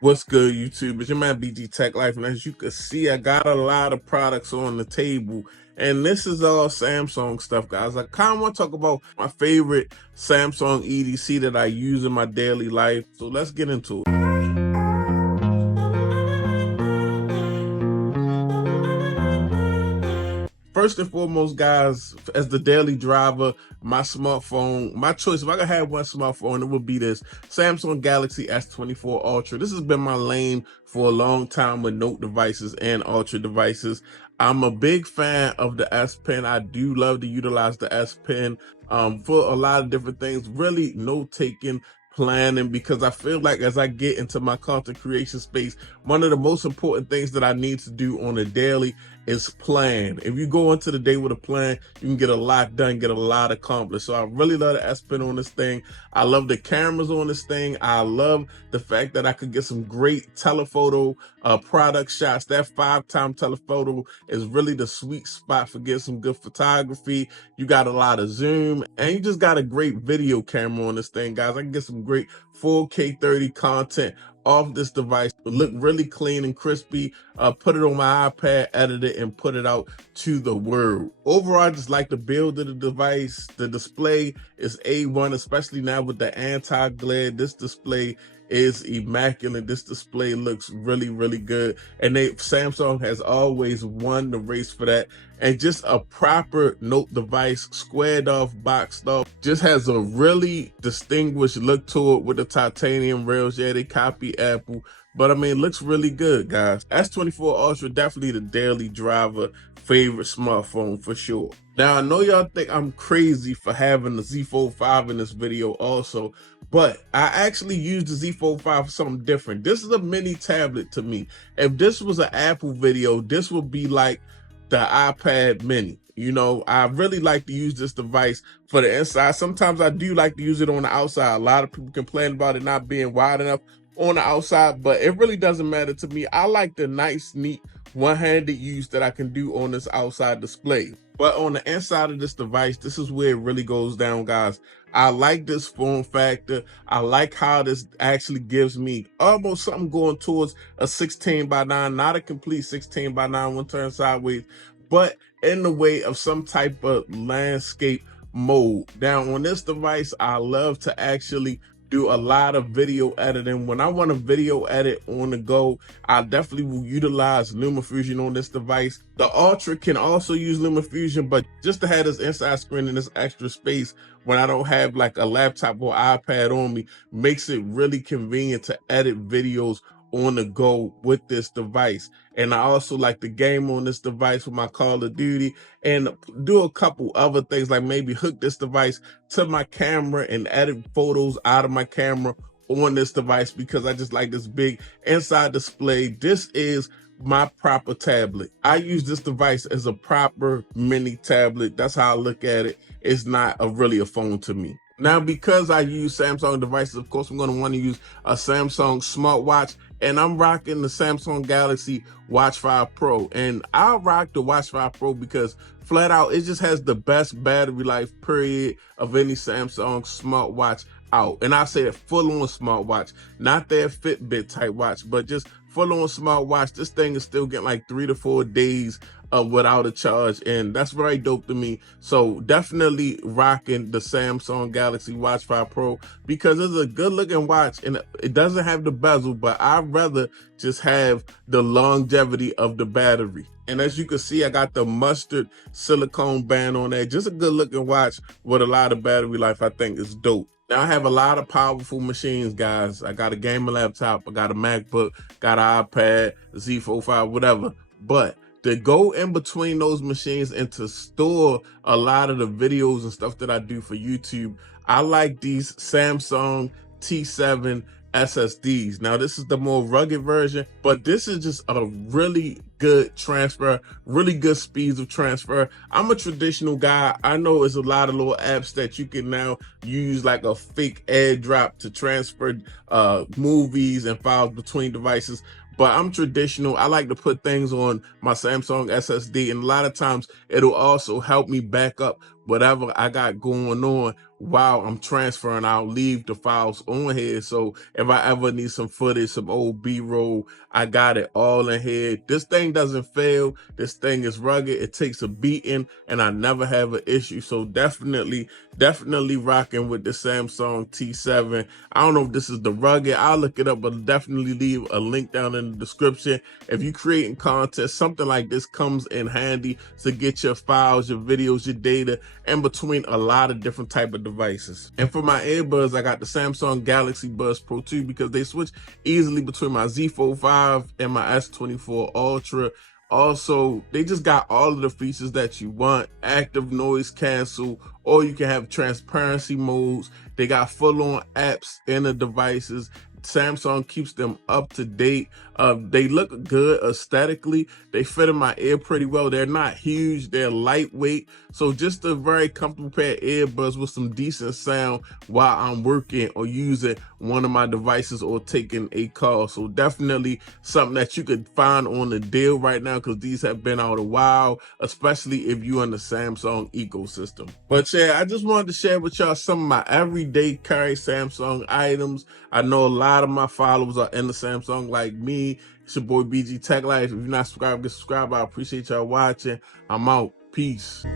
What's good, YouTube? It's your man BG Tech Life, and as you can see, I got a lot of products on the table, and this is all Samsung stuff, guys. I kind of want to talk about my favorite Samsung EDC that I use in my daily life, so let's get into it. First and foremost, guys, as the daily driver, my smartphone, my choice, if I could have one smartphone, it would be this Samsung Galaxy S24 Ultra. This has been my lane for a long time with Note devices and Ultra devices. I'm a big fan of the S Pen. I do love to utilize the S Pen for a lot of different things, really note taking, planning, because I feel like as I get into my content creation space, one of the most important things that I need to do on a daily is plan. If you go into the day with a plan, you can get a lot done, get a lot accomplished. So I really love the S Pen on this thing. I love the cameras on this thing. I love the fact that I could get some great telephoto product shots. That 5x telephoto is really the sweet spot for getting some good photography. You got a lot of zoom, and you just got a great video camera on this thing, guys. I can get some great 4K 30 content off this device, look really clean and crispy, put it on my iPad, edit it, and put it out to the world. Overall, I just like the build of the device. The display is A1, especially now with the anti-glare. This display is immaculate. This display looks really, really good. And Samsung has always won the race for that. And just a proper Note device, squared off, boxed off, just has a really distinguished look to it with the titanium rails. Yeah, they copy Apple, but I mean, it looks really good, guys. S24 Ultra, definitely the daily driver favorite smartphone for sure. Now, I know y'all think I'm crazy for having the Z Fold 5 in this video also, but I actually use the Z Fold 5 for something different. This is a mini tablet to me. If this was an Apple video, this would be like the iPad mini. You know, I really like to use this device for the inside. Sometimes I do like to use it on the outside. A lot of people complain about it not being wide enough on the outside, but it really doesn't matter to me. I like the nice, neat, one-handed use that I can do on this outside display. But on the inside of this device, this is where it really goes down, guys. I like this form factor. I like how this actually gives me almost something going towards a 16:9, not a complete 16:9 when turned sideways, but in the way of some type of landscape mode. Now on this device, I love to actually do a lot of video editing. When I want to video edit on the go, I definitely will utilize LumaFusion on this device. The Ultra can also use LumaFusion, but just to have this inside screen and this extra space when I don't have like a laptop or iPad on me makes it really convenient to edit videos on the go with this device. And I also like the game on this device with my Call of Duty and do a couple other things, like maybe hook this device to my camera and edit photos out of my camera on this device, because I just like this big inside display. This is my proper tablet. I use this device as a proper mini tablet. That's how I look at it. It's not really a phone to me. Now, because I use Samsung devices, of course, I'm going to want to use a Samsung smartwatch, and I'm rocking the Samsung Galaxy Watch 5 Pro. And I rock the Watch 5 Pro because flat out, it just has the best battery life, period, of any Samsung smartwatch out. And I say a full-on smartwatch, not that Fitbit type watch, but just full-on smartwatch. This thing is still getting like 3 to 4 days without a charge, and that's very dope to me. So definitely rocking the Samsung Galaxy Watch 5 Pro because it's a good looking watch, and it doesn't have the bezel, but I'd rather just have the longevity of the battery. And as you can see, I got the mustard silicone band on there. Just a good looking watch with a lot of battery life. I think is dope. Now I have a lot of powerful machines, guys. I got a gamer laptop, I got a MacBook, got an iPad, a Z Fold 5, whatever. But to go in between those machines and to store a lot of the videos and stuff that I do for YouTube, I like these Samsung T7 SSDs. Now this is the more rugged version, but this is just a really good transfer, really good speeds of transfer. I'm a traditional guy. I know there's a lot of little apps that you can now use, like a fake AirDrop, to transfer movies and files between devices. But I'm traditional. I like to put things on my Samsung SSD, and a lot of times it'll also help me back up whatever I got going on while I'm transferring. I'll leave the files on here, so if I ever need some footage, some old B-roll, I got it all in here. This thing doesn't fail. This thing is rugged. It takes a beating, and I never have an issue. So definitely rocking with the Samsung T7. I don't know if this is the rugged. I'll look it up, but definitely leave a link down in the description. If you're creating content, something like this comes in handy to get your files, your videos, your data in between a lot of different type of devices. And for my earbuds, I got the Samsung Galaxy Buds Pro 2 because they switch easily between my Z Fold 5 and my S24 Ultra. Also, they just got all of the features that you want: active noise cancel, or you can have transparency modes. They got full-on apps in the devices. Samsung keeps them up to date. They look good aesthetically. They fit in my ear pretty well. They're not huge, they're lightweight. So just a very comfortable pair of earbuds with some decent sound while I'm working or using one of my devices or taking a call. So definitely something that you could find on the deal right now, because these have been out a while, especially if you're in the Samsung ecosystem. But yeah, I just wanted to share with y'all some of my everyday carry Samsung items. I know a lot of my followers are in the Samsung like me. It's your boy BG Tech Life. If you're not subscribed, get subscribed. I appreciate y'all watching. I'm out. Peace.